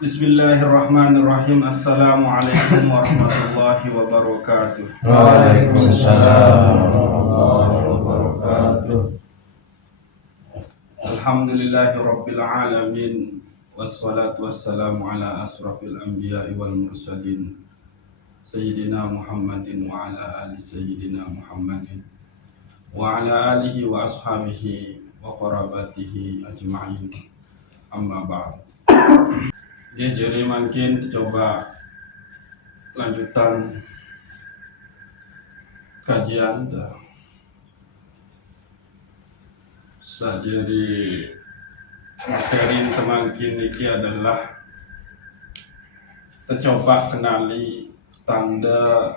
Bismillahirrahmanirrahim. Assalamualaikum warahmatullahi wabarakatuh. Waalaikumsalam warahmatullahi wabarakatuh. Alhamdulillahirabbil alamin. Wassalatu wassalamu ala asrafil anbiya'i wal mursalin. Sayyidina Muhammadin wa ala ali sayyidina Muhammadin wa ala alihi wa ashabihi wa qarabatihi ajma'in. Amma ba'd. Jadi makin coba lanjutan kajian jadi materi semakin ini adalah kita coba kenali tanda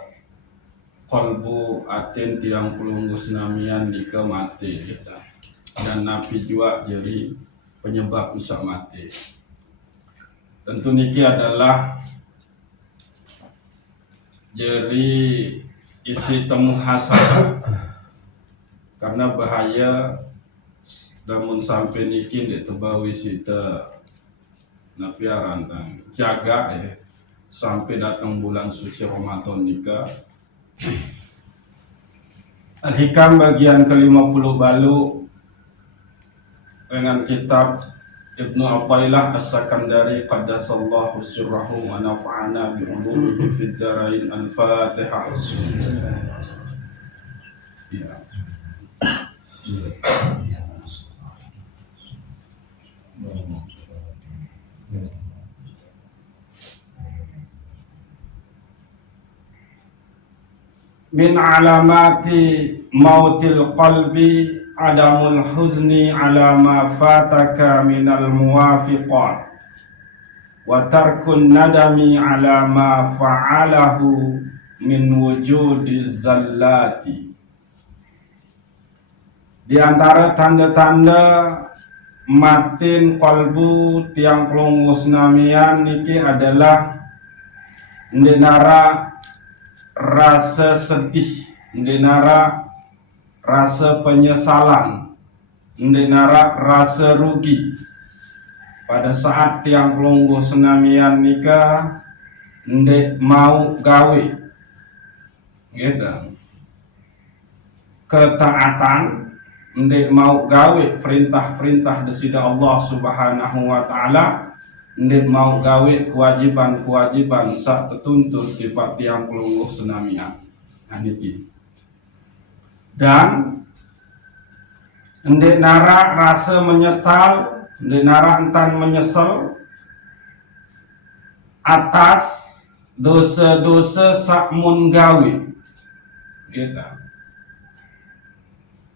kolbu atin tiang pelunggus namian nika mati dan nabi juga jadi penyebab bisa mati. Tentu niki adalah jadi isi temu hasad karena bahaya namun sampai niki di tebawi sita napiaran dan jaga sampai datang bulan suci Ramadan nika. Al-Hikam bagian ke-50 balu dengan kitab Ibnu Athailah As-Sakandari qaddasallahu sirrahu wa nafa'ana bi'ulumihi fid dharain. Al-Fatihah. Min alamati mautil qalbi adamul huzni ala ma fataka minal muwafiqat wa tarkun nadami ala ma fa'alahu min wujudiz zallati. Di antara tanda-tanda matin qalbu tiang pelungus namian niki adalah ndenara rasa sedih, ndenara rasa penyesalan, ndenara rasa rugi pada saat tiang pelungguh senamian nikah ndek mau gawe gitu. Ketaatan ndek mau gawe perintah-perintah desida Allah Subhanahu wa taala, ndek mau gawe kewajiban-kewajiban sak tertuntut di tiang pelungguh senamian niki. Dan ndek nara rasa menyesal, ndek nara entan menyesal atas dosa-dosa sak mun gawe gitu.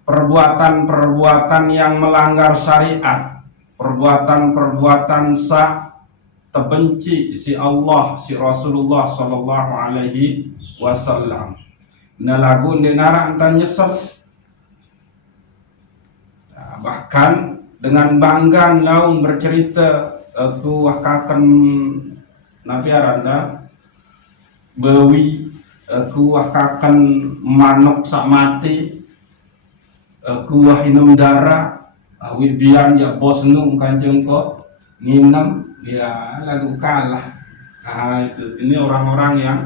Perbuatan-perbuatan yang melanggar syariat, perbuatan-perbuatan sak terbenci si Allah, si Rasulullah sallallahu alaihi wasallam. Nalagu ndenara entan nyesel, bahkan dengan bangga naun bercerita aku wakakan nafiaranda bewi, aku wakakan manok sak mati, aku wahinem darah awi bian ya bos nung kanjeng ko nginem ya lagu kalah. Itu ini orang-orang yang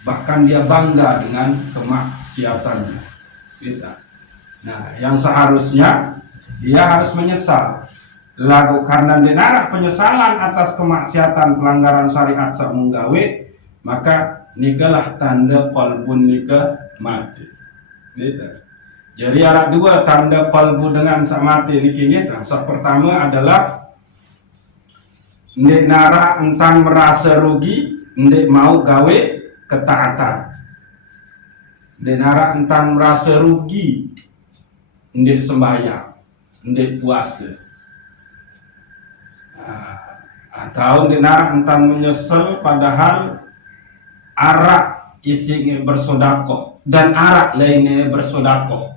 bahkan dia bangga dengan kemaksiatannya gitu. Nah, yang seharusnya dia harus menyesal lagu karena denara penyesalan atas kemaksiatan pelanggaran syariat sak menggawe, maka nikalah tanda qalbun nikah mati gitu. Jadi ada dua tanda qalbu dengan sak mati niki gitu. Sak pertama adalah ndek nara entan merasa rugi, ndek mau gawe ketaatan. Denara entan merasa rugi, ndek sembahyang, ndek puasa. Atau denara entan menyesal padahal arak isinya bersodakoh dan arak lainnya bersodakoh.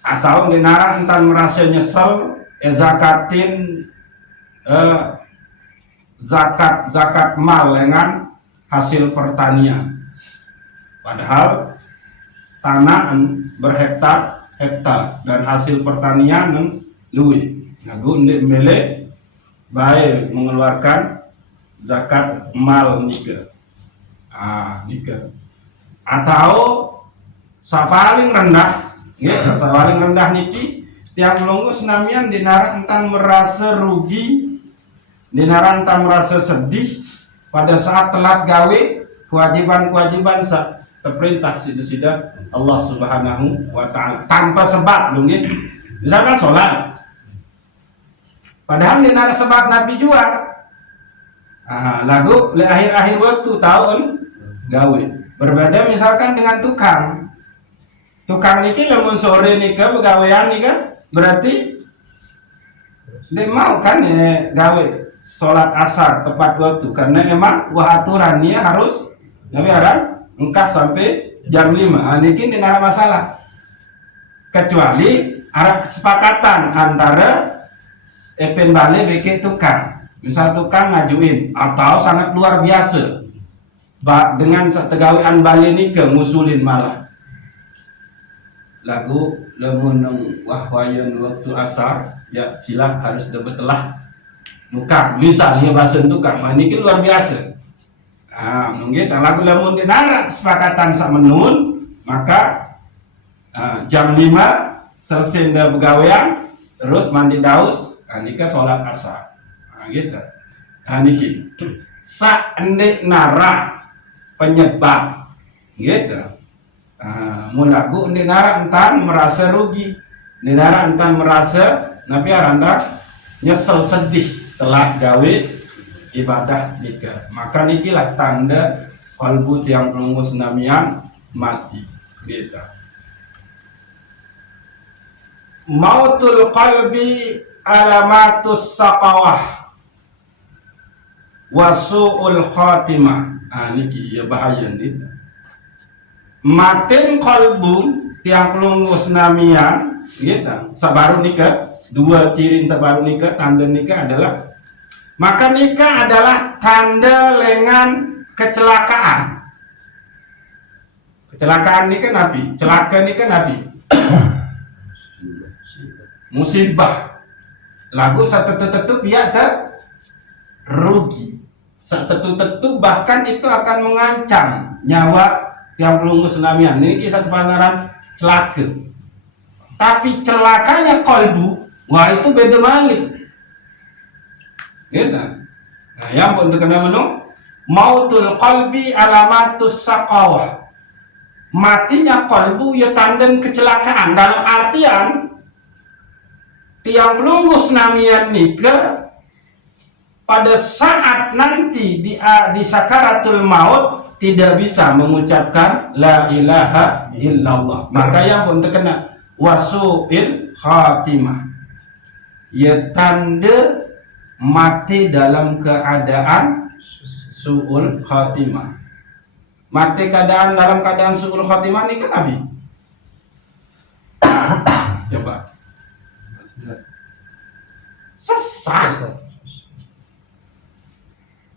Atau denara entan merasa nyesal zakatin zakat mal dengan hasil pertanian, padahal tanah berhektar dan hasil pertanian luwih. Ngagu ndek mele baik mengeluarkan zakat mal nika. Nika. Atau paling rendah, ya, paling rendah niki tiang melunggu senamian dinara entan merasa rugi, dinara entan merasa sedih pada saat telat gawe kewajiban-kewajiban terperintah sida Allah Subhanahu wa taala tanpa sebab dong ya. Misalkan sholat, padahal dinara sebab Nabi juga. Lagu le akhir-akhir waktu tahun gawe. Berbeda misalkan dengan tukang. Tukang niki lamun sore nika begawean nika berarti dia mau kan ya gawe sholat asar tepat waktu karena emang aturannya harus nabi arang engkau sampai jam 5. Niki tidak ada masalah kecuali ada kesepakatan antara epen balik beke tukang. Misal tukang ngajuin atau sangat luar biasa dengan setegawian balik ni ke ngusulin malah lagu lemun wahwayan waktu asar ya sila harus dapat telah tukang misalnya bahasa tukang ini luar biasa. Mungkin lagu lemun dinara kesepakatan sak menun maka jam 5 selesai dah begawean terus mandi daus nika sholat asar gitu. Niki sak endek nara penyebab gitu. Mulagu nara entan merasa rugi, nara entan merasa nabi aranda nyesel sedih telat gawe ibadah nikah. Maka nikilah tanda kalbu tiang pelunggu senamian mati gitu. Mautul qalbi alamatus saqawah wasu'ul khatimah. Niki ya bahaya nih. Matin kolbun tiang pelunggu senamian gitu. Sabaru nikah dua ciri sabaru nikah tanda nikah adalah maka nikah adalah tanda lengan kecelakaan. Kecelakaan nikah nabi, celaka nikah nabi. Musibah lagu satu-tetu pihak rugi. Setetu-tetu bahkan itu akan mengancam nyawa yang pelunggu senamian. Ini kisah panaran celaka. Tapi celakanya kolbu, wah itu beda balik. Gitu. Nah, yang pun terkena menu mautul qalbi alamatus saqawah. Matinya kolbu ya tanda kecelakaan. Dalam artian tiang pelunggu senamian nikah pada saat nanti di sakaratul maut tidak bisa mengucapkan la ilaha illallah. Maka yang pun terkena wasu'il khatimah. Ya tanda mati dalam keadaan su'ul khatimah. Mati dalam keadaan su'ul khatimah ini kan Nabi. Coba. Sesat.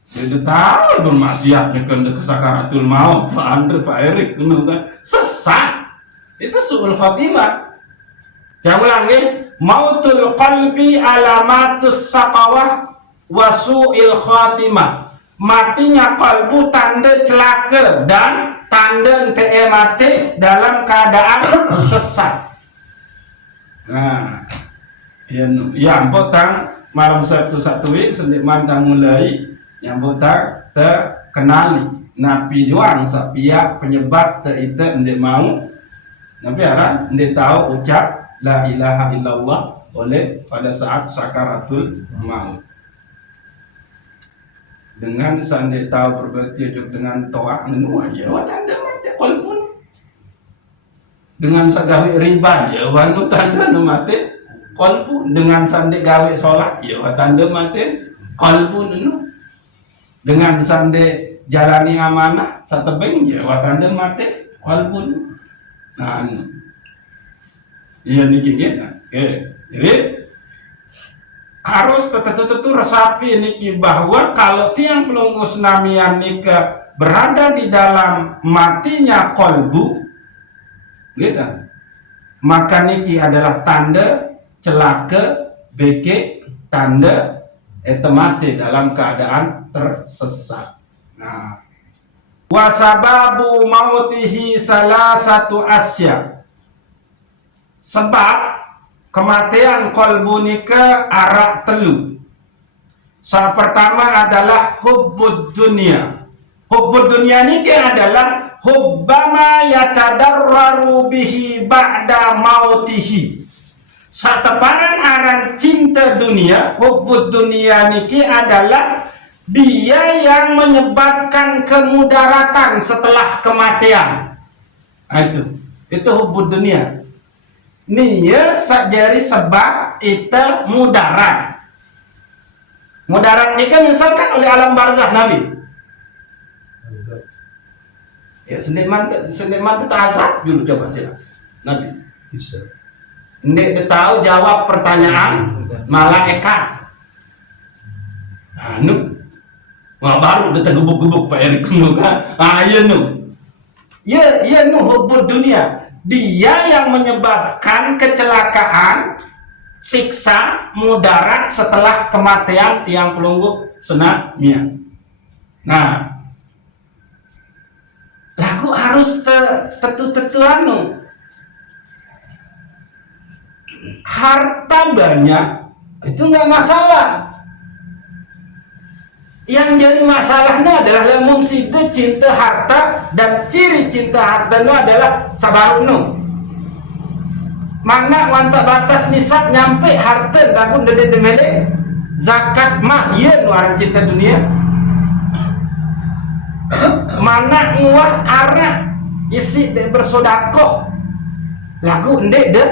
Jadi tahu bermaksiatnya kan ke sakaratul maut Pak Andre, Pak Erik kan sesat. Itu su'ul khatimah. Saya ulang ya, mautul qalbi alamatus saqawah wa su'il khatimah. Matinya kalbu tanda celaka dan tanda mati dalam keadaan sesat. Nah, yang potang malam Sabtu satuin sendik mantang mulai yang botak terkenali napi doang sapia penyebab terita ndek mau nabi aran ndek tahu ucap la ilaha illallah oleh pada saat sakaratul maut dengan sandek tahu berbakti dengan toa menua ya tanda mati kolpun dengan sagawi riba ya wantu tanda mati kolpun dengan sandek gawe sholat ya tanda mati kolpun dengan sande jalani amanah satebeng ya watanda mate walaupun nah iya niki gitu. Oke. Jadi harus tetu resapi niki bahwa kalau tiang pelunggu senamian nika berada di dalam matinya kolbu gitu, maka niki adalah tanda celaka beke tanda mati dalam keadaan tersesat. Nah, wasababu mautihi salah satu asya, sebab kematian kolbu nika arak telu. Yang pertama adalah hubbud dunia. Hubbud dunia nika adalah hubbama yatadarraru bihi ba'da mautihi. Sateparan aran cinta dunia, hubbud dunia niki adalah dia yang menyebabkan kemudaratan setelah kematian. Itu hubbud dunia. Nia sajari sebab itu mudarat. Mudarat ini kan misalkan oleh alam barzakh Nabi. Ya seniman itu azab dulu, coba sila Nabi. Bisa. Dia tahu jawab pertanyaan malaikat. Anu, nggak baru dia tergebuk-gebuk Pak Erik kan? Iya nu, ya nu hubbud dunia. Dia yang menyebabkan kecelakaan, siksa, mudarat setelah kematian tiang pelunggup senamia. Nah, laku harus tetu anu. Harta banyak itu nggak masalah. Yang jadi masalahnya adalah lamun situ cinta harta, dan ciri cinta harta itu adalah sabarunu. Mana wanta batas nisab nyampe harta lagun dede demele zakat mak iya nu arah cinta dunia. Mana nguah arah isi de bersodakoh lagu ndek de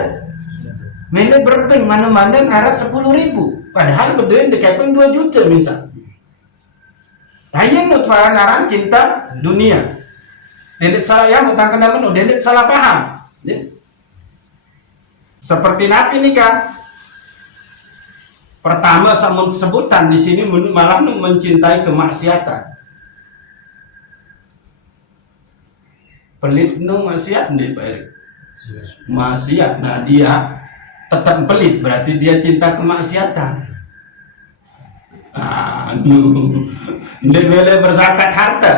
mele berpeng mana-mana arah 10.000, padahal berdua dekepeng 2 juta misal. Ayen nu aran cinta dunia. Dedet salah ya utang kena menu, dedet salah paham. Seperti Nabi nikah. Pertama samun sebutan di sini malah mencintai kemaksiatan. Pelit nu maksiat nih Pak Erik. Maksiat, nah dia tetap pelit, berarti dia cinta kemaksiatan. Dia boleh berzakat harta.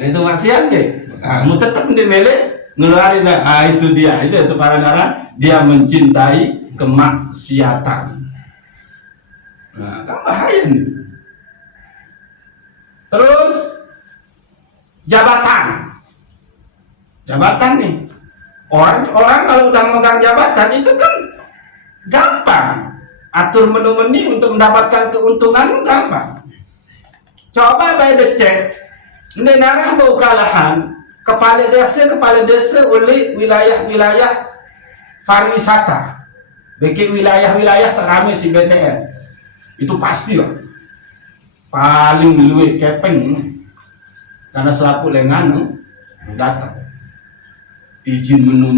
Itu maksiat deh. Kamu tetap dia boleh ngeluarin. Itu dia, itu para darah dia mencintai kemaksiatan. Nah, kan bahaya nih. Terus jabatan nih. Orang kalau udah megang jabatan itu kan gampang. Atur menu-menu untuk mendapatkan keuntungan gampang. Coba baik cek. Ini narah bau kalahan kepala desa oleh wilayah pariwisata. Bikin wilayah serame si BTN. Itu pasti lah. Paling luwe kepeng. Karena selaku lengan datang. Izin menu.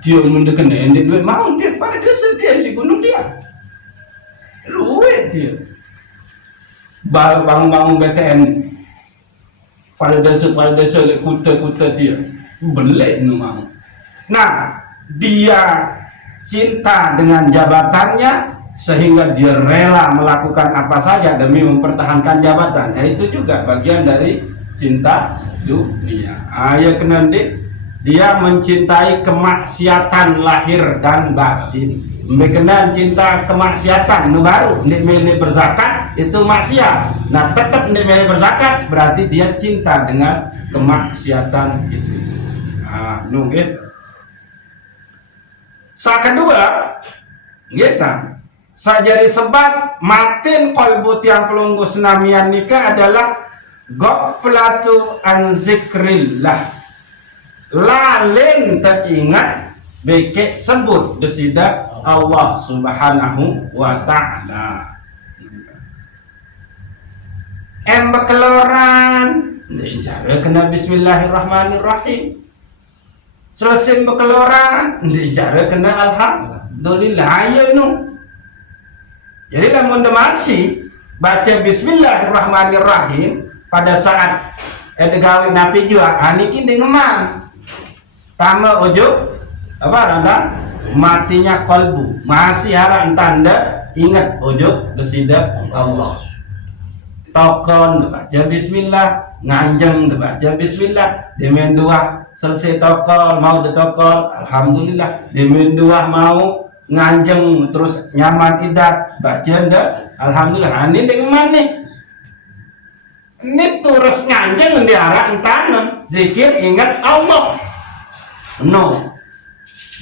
Dia mendekatkan endek duit mau dia pada desa dia si gunung dia. Luwe dia. Bangun BTN pada desa lek kuta dia. Belek nu mau. Nah, dia cinta dengan jabatannya sehingga dia rela melakukan apa saja demi mempertahankan jabatan. Ya, itu juga bagian dari cinta dunia. Ayah kenandi dia mencintai kemaksiatan lahir dan batin. Mengenal cinta kemaksiatan nu baru ndik milih berzakat itu maksiat. Nah, tetap ndik milih berzakat berarti dia cinta dengan kemaksiatan itu. Nah, nunggu. Kedua, gitu. Sajari sebab matin kolbu tiang pelunggu senamian nikah adalah ghaflatu an zikrillah. Lalen teringat beke sebut desida Allah Subhanahu wa ta'ala. Bekeloran cara kena bismillahirrahmanirrahim. Selesai bekeloran cara kena alhamdulillah. Ayo nu. Jadi lamun masih baca bismillahirrahmanirrahim pada saat gawe napi juga aniki dengeman. Tama ojo apa randa matinya kolbu, masih harap tanda ingat ujuk desida Allah. Tokon baca bismillah, nganjeng baca bismillah, demen dua selesai tokol mau detokol, alhamdulillah, demen dua mau nganjeng terus nyaman idat baca ndak, alhamdulillah. Ini dengan nih ini terus nganjeng di arah tanam zikir ingat Allah. No,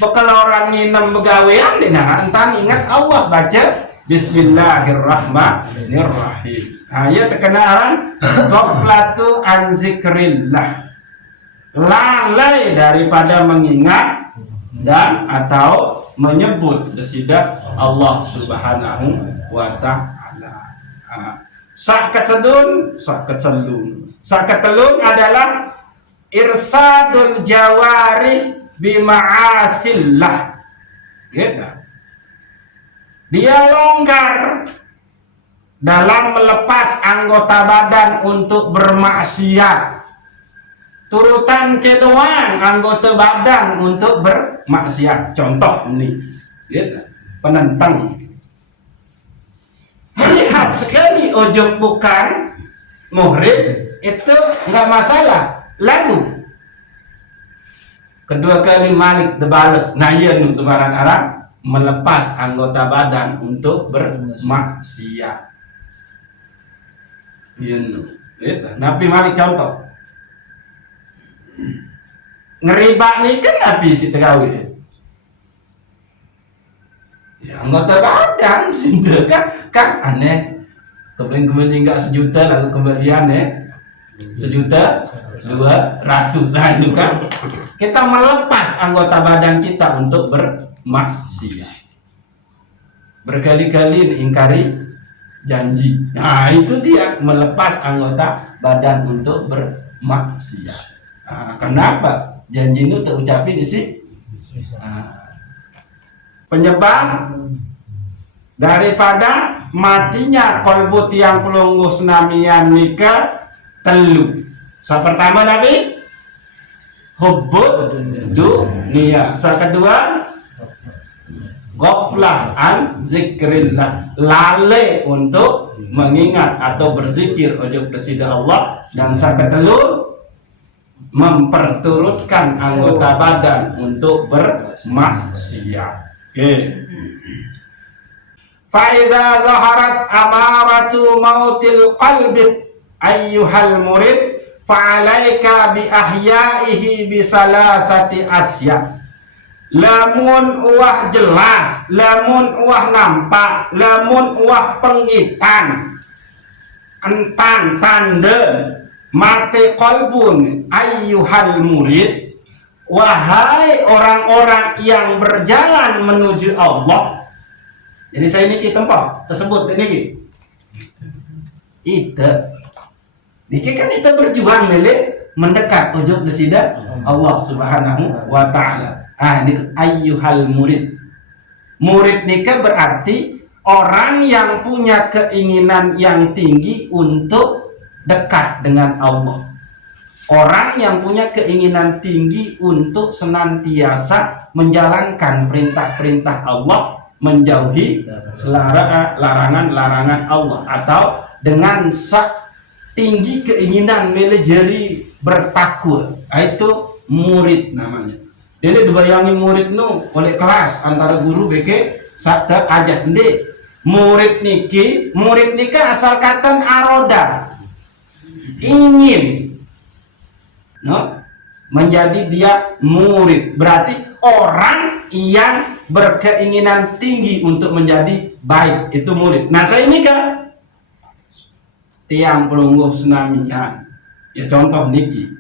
bakal orang nginem begawean di entan ingat Allah baca Bismillahirrahmanirrahim. Nah, ya terkenaan ghaflatu an zikrillah, lalai daripada mengingat dan atau menyebut desida Allah Subhanahu wa ta'ala. Sakat sedun, sakat selun. Sakat telun adalah irsadul jawari bima'asillah. Gitu. Dia longgar dalam melepas anggota badan untuk bermaksiat. Turutan kedoang anggota badan untuk bermaksiat. Contoh ini, gitu. Penentang. Melihat sekali ojok bukan muhrim itu nggak masalah. Lalu kedua kali Malik dibales. Nah iya nu barang Arab melepas anggota badan untuk bermaksiat. Nabi Malik contoh ngeribak nih kan Nabi si tegawi ya, anggota badan sih kan aneh kembali enggak sejuta lalu kembaliannya 1.200.000 nah itu kan kita melepas anggota badan kita untuk bermaksiat, berkali-kali ingkari janji. Nah itu dia melepas anggota badan untuk bermaksiat. Nah, kenapa janji itu terucapin isi? Penyebab daripada matinya kolbu tiang pelunggu senamian nikah telu. Pertama Nabi hubbud dunia. Kedua ghaflah an zikrillah, lalai untuk mengingat atau berzikir ojok desida Allah. Dan sakatelu memperturutkan anggota badan untuk bermaksiat. Oke. Fa iza zaharat amaratu mautil qalbi ayyuhal murid fa'alaika bi ahyaihi bi salasati asya. Lamun uah jelas, lamun uah nampak, lamun uah pengitan entan tanda mati kolbun ayyuhal murid, wahai orang-orang yang berjalan menuju Allah. Jadi saya ini tempat tersebut ini itu niki kan kita berjuang milik mendekat ujung desida Allah Subhanahu wa ta'ala. Ini ayyuhal murid. Murid nikah berarti orang yang punya keinginan yang tinggi untuk dekat dengan Allah. Orang yang punya keinginan tinggi untuk senantiasa menjalankan perintah-perintah Allah, menjauhi larangan-larangan Allah, atau dengan tinggi keinginan menjadi bertakwa. Itu murid namanya. Jadi dibayangi murid nu oleh kelas antara guru beke sabda aja ndi murid nikah asal kata aroda ingin menjadi dia murid, berarti orang yang berkeinginan tinggi untuk menjadi baik, itu murid. Nah saya ini kan tiang pelungguh senamian ya, contoh niki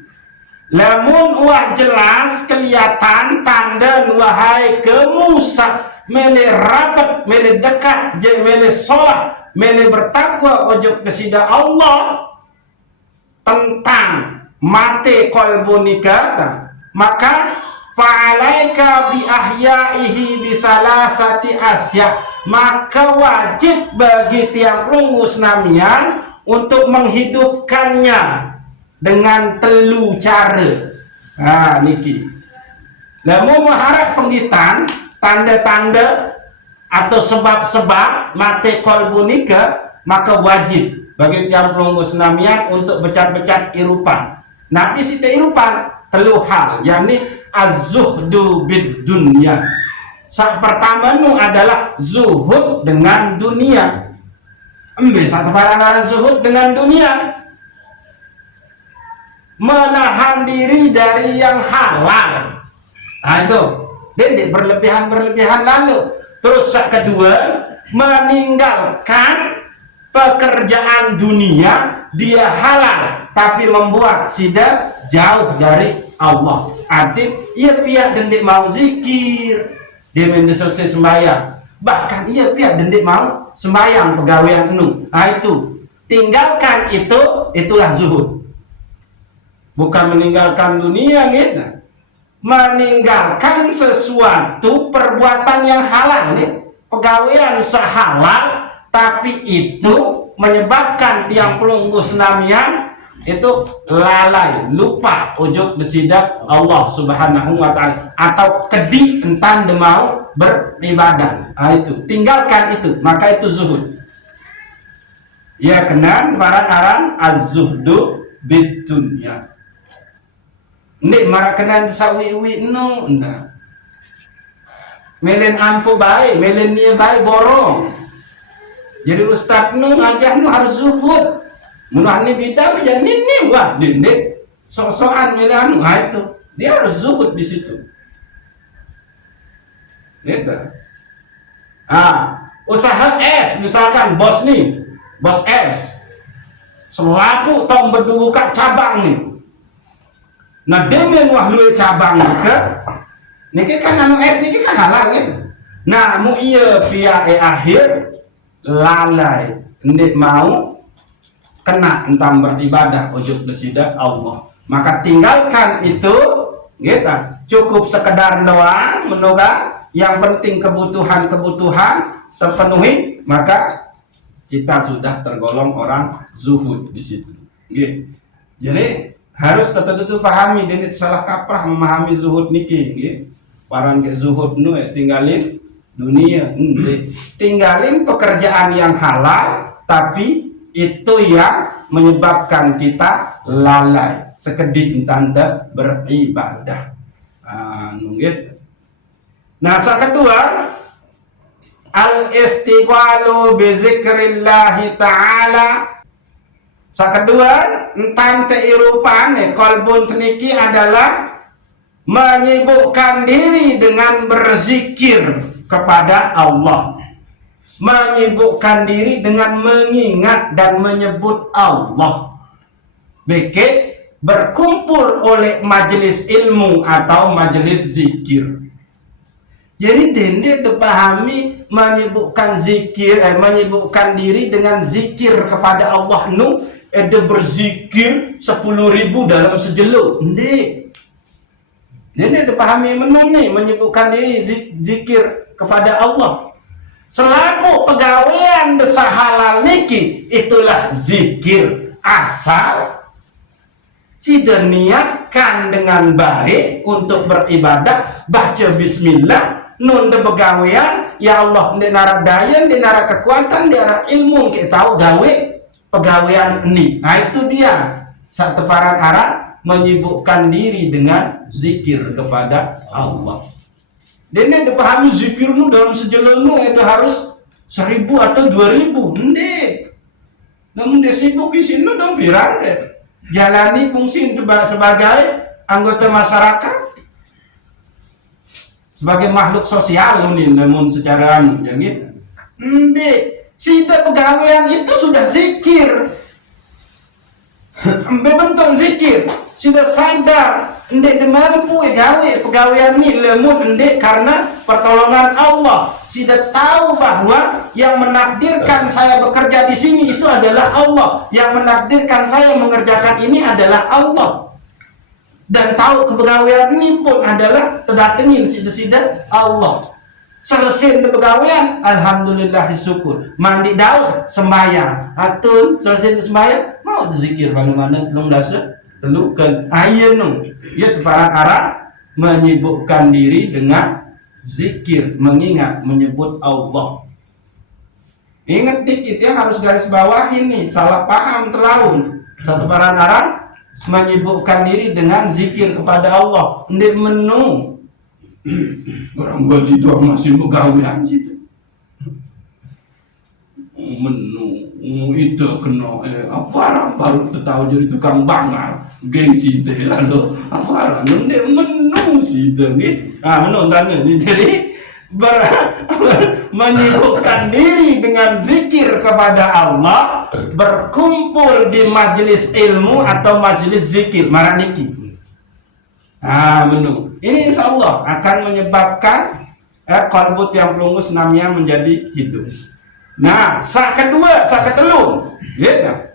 lamun wah jelas kelihatan tanda wahai kemusa mele rapat mele dekat je mele sholat mele bertakwa ojok kesida Allah tentang mati kolbu nikah, maka fa'alaika bi ahyaihi bi salasati asya, maka wajib bagi tiang pelunggu senamian untuk menghidupkannya dengan telu cara. Niki lamun mengharap penggitan tanda-tanda atau sebab-sebab mati kolbu nikah, maka wajib bagi tiang pelunggu senamian untuk becat-becat irupan. Nabi sita irupan telu hal, yakni az-zuhdu bid dunya. Pertama nu adalah zuhud dengan dunia. Satu paragraf zuhud dengan dunia, menahan diri dari yang halal. Nah itu, dan berlebihan lalu. Terus yang kedua, meninggalkan pekerjaan dunia dia halal, tapi membuat sida jauh dari Allah. Arti ia pihak dendik mau zikir, dia selesai sembahyang. Bahkan ia pihak dendik mau sembahyang pegawaian nu. Nah itu, tinggalkan itu, itulah zuhud. Bukan meninggalkan dunia gitu. Meninggalkan sesuatu perbuatan yang halal nih. Pegawaian sehalal, tapi itu menyebabkan tiang pelunggu senamian itu lalai, lupa ujuk besidak Allah Subhanahu wa ta'ala, atau kedi entan demau beribadah. Nah, itu tinggalkan itu, maka itu zuhud. Ya kenan aran az-zuhdu bid dunya. Nek marakenan sawi-wi no nah. Melen ampu baik, melen dia baik borong. Jadi ustaz nu ngajak nu harus zuhud. Munah ni bidang jadi ni wah dindek sok-sokan melen anu itu. Dia harus zuhud di situ. Gitu. Usaha es misalkan bos nih, bos es. Selaku tong berbuka cabang nih. Nah demen wahlu cabang ke niki kan anu es niki kan halal kan. Nah mu iya via akhir lalai ndik mau kena entang beribadah ujuk besidak Allah. Maka tinggalkan itu gitu. Cukup sekedar doa menunggu yang penting kebutuhan terpenuhi, maka kita sudah tergolong orang zuhud di situ. Gitu. Jadi harus tetap pahami dan salah kaprah memahami zuhud niki nggih. Paran ke zuhud nu tinggalin dunia, tinggalin pekerjaan yang halal, tapi itu yang menyebabkan kita lalai, sekedih tanda beribadah. Nah, yang kedua, al-istiqalu bi zikrillah ta'ala. Yang kedua, entante irufan kolbun teniki adalah menyibukkan diri dengan berzikir kepada Allah, menyibukkan diri dengan mengingat dan menyebut Allah. Beke berkumpul oleh majelis ilmu atau majelis zikir. Jadi dende dipahami menyibukkan zikir, menyibukkan diri dengan zikir kepada Allah nu ada berzikir 10.000 dalam sejeluk. Ini dipahami menu nih, menyibukkan diri zikir kepada Allah. Selaku pegawaian desa halal niki, itulah zikir asal. Sida niatkan dengan baik untuk beribadah, baca bismillah, nun de pegawaian, ya Allah, di nara daya, di nara kekuatan, di nara ilmu, kita tahu gawe pegawaian ini. Nah itu dia, satu parang arah menyibukkan diri dengan zikir kepada Allah. Dan dia dipahami zikirmu dalam sejelengmu itu harus 1.000 atau 2.000. Ndek. Namun dia sibuk di sini dong viral deh. Jalani fungsi sebagai anggota masyarakat, sebagai makhluk sosial nih, namun secara yang gitu. Ndek. Sida pegawaian itu sudah zikir. Bentuk zikir. Sudah sadar, ndek mampu gawe pegawaian ini lemut ndek karena pertolongan Allah. Sudah tahu bahwa yang menakdirkan saya bekerja di sini itu adalah Allah. Yang menakdirkan saya mengerjakan ini adalah Allah. Dan tahu kepegawaian ini pun adalah terdatengin sida-sida Allah. Selesai pegawaian, alhamdulillah syukur. Mandi daus sembahyang. Atun selesai sembahyang, mau zikir mana-mana belum dasar. Telukan ayat nung ya para arah menyibukkan diri dengan zikir, mengingat, menyebut Allah. Ingat dikit ya, harus garis bawah ini, salah paham terlalu. Satu orang menyibukkan diri dengan zikir kepada Allah. Ndek menu. Orang buat itu masih begawean sih. Menu itu kena apa baru tahu jadi tukang bangar gengsi teh lalu apa ndek menu sih gitu. Menu tanya jadi menyibukkan diri dengan zikir kepada Allah, berkumpul di majelis ilmu atau majelis zikir maraniki. Menu ini insya Allah akan menyebabkan qalbu yang pelungus namanya menjadi hidup. Nah, sak kedua, sak ketelur, ya.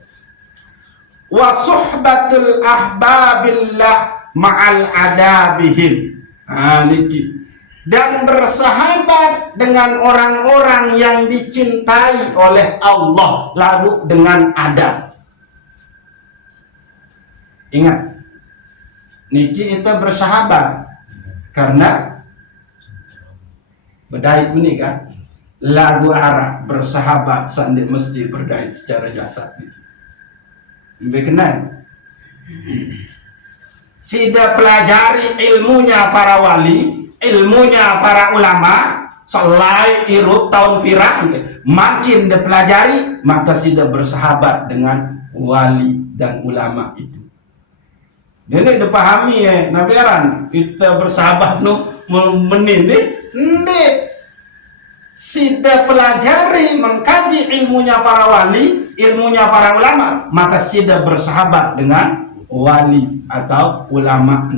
Wa suhbatul ahbabillah ma'al adabihim. Niki. Dan bersahabat dengan orang-orang yang dicintai oleh Allah lalu dengan adab. Ingat, niki kita bersahabat karena berdait menikah lagu Arab bersahabat sandi mesti berdait secara jasad. Berkenan. Sida pelajari ilmunya para wali, ilmunya para ulama, selai irut tahun pirang, makin dipelajari maka sudah bersahabat dengan wali dan ulama itu. Ini dipahami ya, nabiaran kita bersahabat menindih, sudah pelajari mengkaji ilmunya para wali, ilmunya para ulama, maka sudah bersahabat dengan wali atau ulama.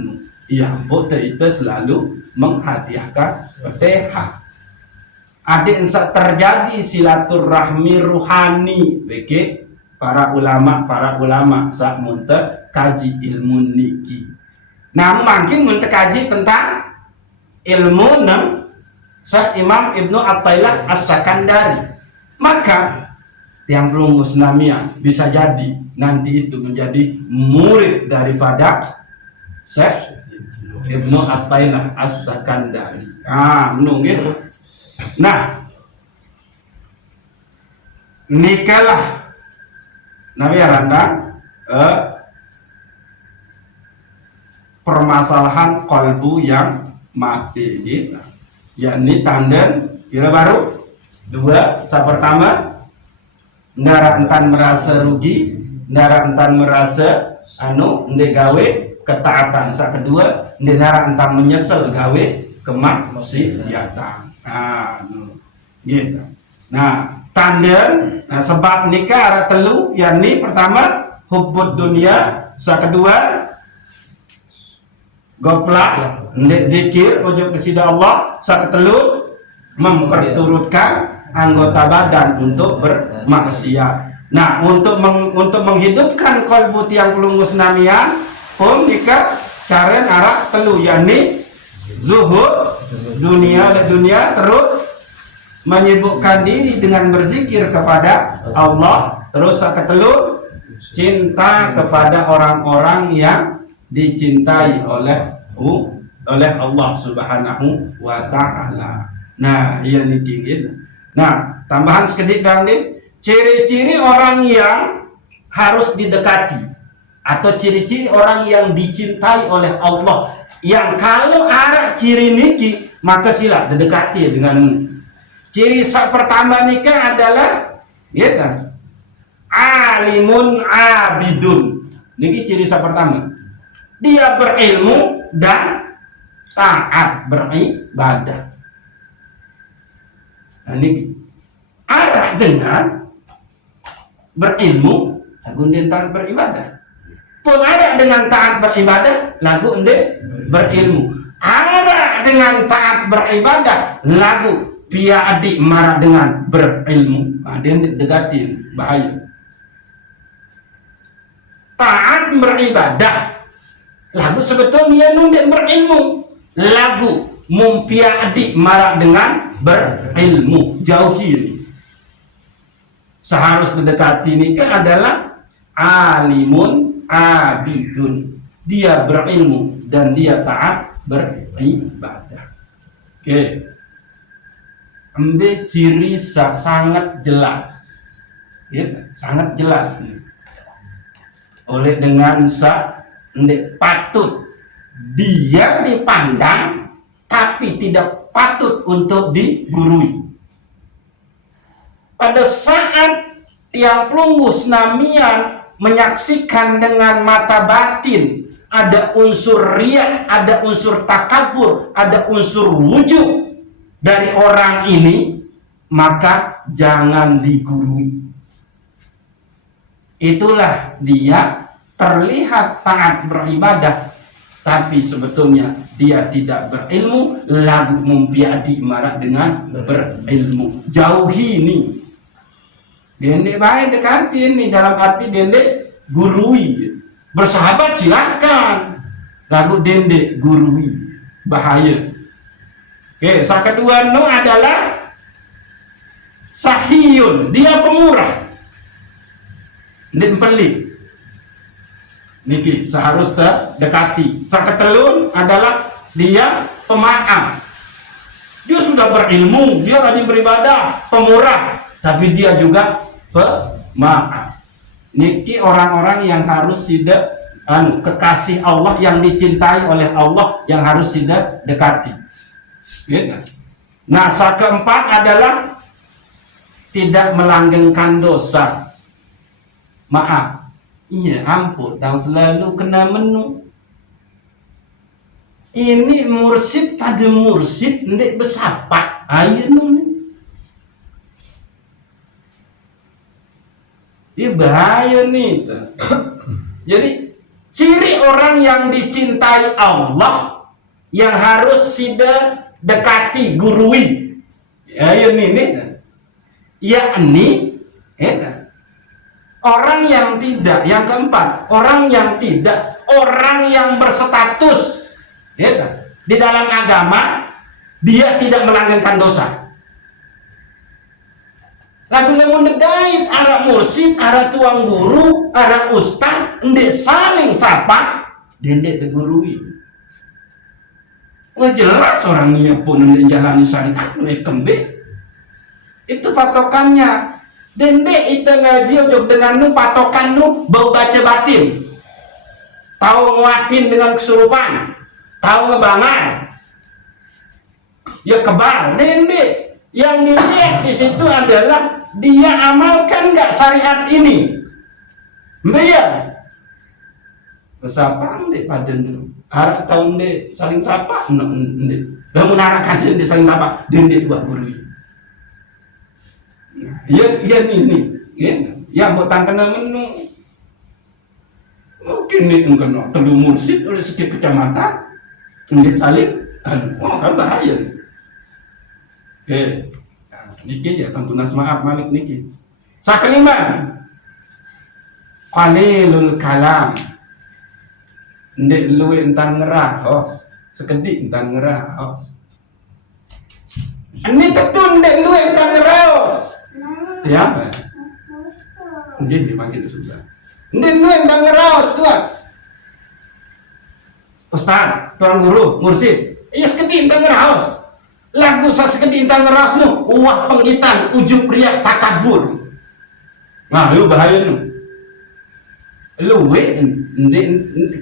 Yang putih itu selalu menghadiahkan Fatihah. Adik terjadi silaturahmi ruhani bagi para ulama saat munte kaji ilmu niki. Nah, mungkin munte kaji tentang ilmu Syekh Imam Ibnu Athaillah As-Sakandari. Maka yang belum musnamia bisa jadi nanti itu menjadi murid daripada Syekh Ibnu Athaillah As-Sakandari. Gitu. Nah, nikalah Nabi Randa permasalahan kalbu yang mati gitu. Yakni tanden kira baru dua. Pertama, ndara entan merasa rugi, ndara entan merasa gawe ketaatan. Kedua, ndara entan menyesal gawe kemaksiatan. Gitu. Nah, tanden, sebab nikah ada telu, yakni pertama hubbud dunia, kedua goflah, ndek zikir ojo kesida Allah, ketelu memperturutkan anggota badan untuk bermaksiat. Nah, untuk menghidupkan kalbu tiang pelungus namian pun nikah cara arah telu, yakni zuhud dunia terus menyibukkan diri dengan berzikir kepada Allah, terus ketelu cinta kepada orang-orang yang dicintai oleh Allah Subhanahu wa ta'ala. Nah, iya niki. Nah, tambahan sekedip dan ciri-ciri orang yang harus didekati atau ciri-ciri orang yang dicintai oleh Allah. Yang kalau arah ciri niki maka sila didekati dengan ciri pertama nikah adalah ya alimun abidun. Niki ciri pertama. Dia berilmu dan taat beribadah. Nah, ini arah dengan berilmu lagu taat beribadah. Pun arah dengan taat beribadah lagu berilmu. Arah dengan taat beribadah lagu pia adik marah dengan berilmu. Dia degatin bahaya. Taat beribadah lagu sebetulnya nundek berilmu, lagu mumpia adik marah dengan berilmu, jauhi ini. Seharus mendekati nikah adalah alimun abidun, dia berilmu dan dia taat beribadah. Oke. Ambil ciri sangat jelas. Ya, sangat jelas nih. Oleh dengan patut dia dipandang tapi tidak patut untuk digurui. Pada saat tiang pelunggus Namian menyaksikan dengan mata batin, ada unsur riya, ada unsur takabur, ada unsur wujud dari orang ini, maka jangan digurui. Itulah dia terlihat taat beribadah, tapi sebetulnya dia tidak berilmu, lagu membiadi marah dengan berilmu. Jauhi ini. Dendek baik dekati ini, dalam arti dendek gurui. Bersahabat silakan, lagu dendek gurui, bahaya. Oke, yang kedua adalah sahiyun, dia pemurah. Ini pelit. Niki seharusnya dekati. Saketelun adalah dia pemaaf. Dia sudah berilmu, dia rajin beribadah, pemurah, tapi dia juga pemaaf. Niki orang-orang yang harus tidak kekasih Allah, yang dicintai oleh Allah, yang harus tidak dekati. Nah, keempat adalah tidak melanggengkan dosa. Maaf, iya ampun, dan selalu kena menu. Ini mursid pada mursid, ndek besapak. Ayo nun. Ini bahaya nih. Jadi ciri orang yang dicintai Allah, yang harus tidak dekati, gurui. Ayo nih. Yakni orang yang tidak, yang keempat, orang yang tidak, orang yang berstatus di dalam agama, dia tidak melanggengkan dosa. Lagu lemun dedait, arah mursid, arah tuang guru, arah ustad, ndek saling sapa, dendek tegurui. Oh jelas orangnya pun ndek jalani syariat, ndek kembik. Itu patokannya. Dendek itu ngaji ujuk dengan nu patokan nu bau baca batin. Tahu nguatin dengan kesurupan, tahu ngebangan. Ya kebal, dendek. Yang dilihat di situ adalah dia amalkan nggak syariat ini. Dia sapa ndek paden dulu. Arah tahun ndek saling sapa, ndek. Lamun arah kajen ndek saling sapa, dendek dua guru. Iya ini, ya bukan kena menu. Mungkin nih kena telu mursid oleh segi kecamatan, ndek saling, kan bahaya. Oke, niki ya tentu nas maaf malik niki. Kelima, qalilul kalam, ndek luwe entang ngerah, hos, sekedik entang ngerah, hos. Ini tetun ndek luwe entang ngerah, hos. Ya, mungkin dimakin sudah. Ndek luwe entang ngerah, hos tuan. Ustaz, tuan guru, mursid, iya sekedik entang ngerah, hos. Lagu sa sekedik entang ngerah, nu, wah penggitan, ujub riak takabur. Nah, lu bahaya nu. Luwe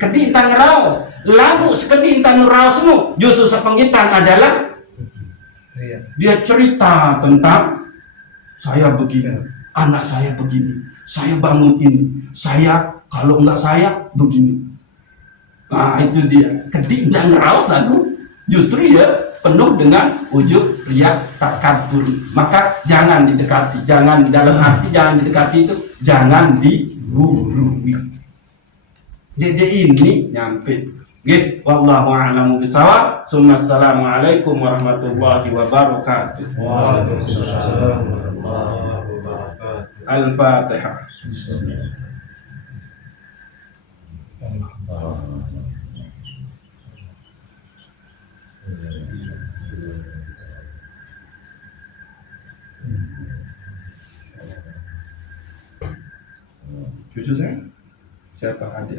kedik entang ngerah, lagu sekedik entang ngerah, nu, justru sepenggitan adalah dia cerita tentang saya begini, anak saya begini, saya bangun ini, saya kalau enggak saya begini. Nah itu dia, kedik dan ngeraus lagu justru ya penuh dengan ujub riya takabur. Maka jangan didekati, jangan dalam arti jangan didekati itu jangan digurui. Dede ini nyampe. Gitu, wallahu a'lamu bishawab. Assalamualaikum warahmatullahi wabarakatuh. Waalaikumsalam warahmatullahi wabarakatuh. Al-Fatihah. Cucu saya siapa adik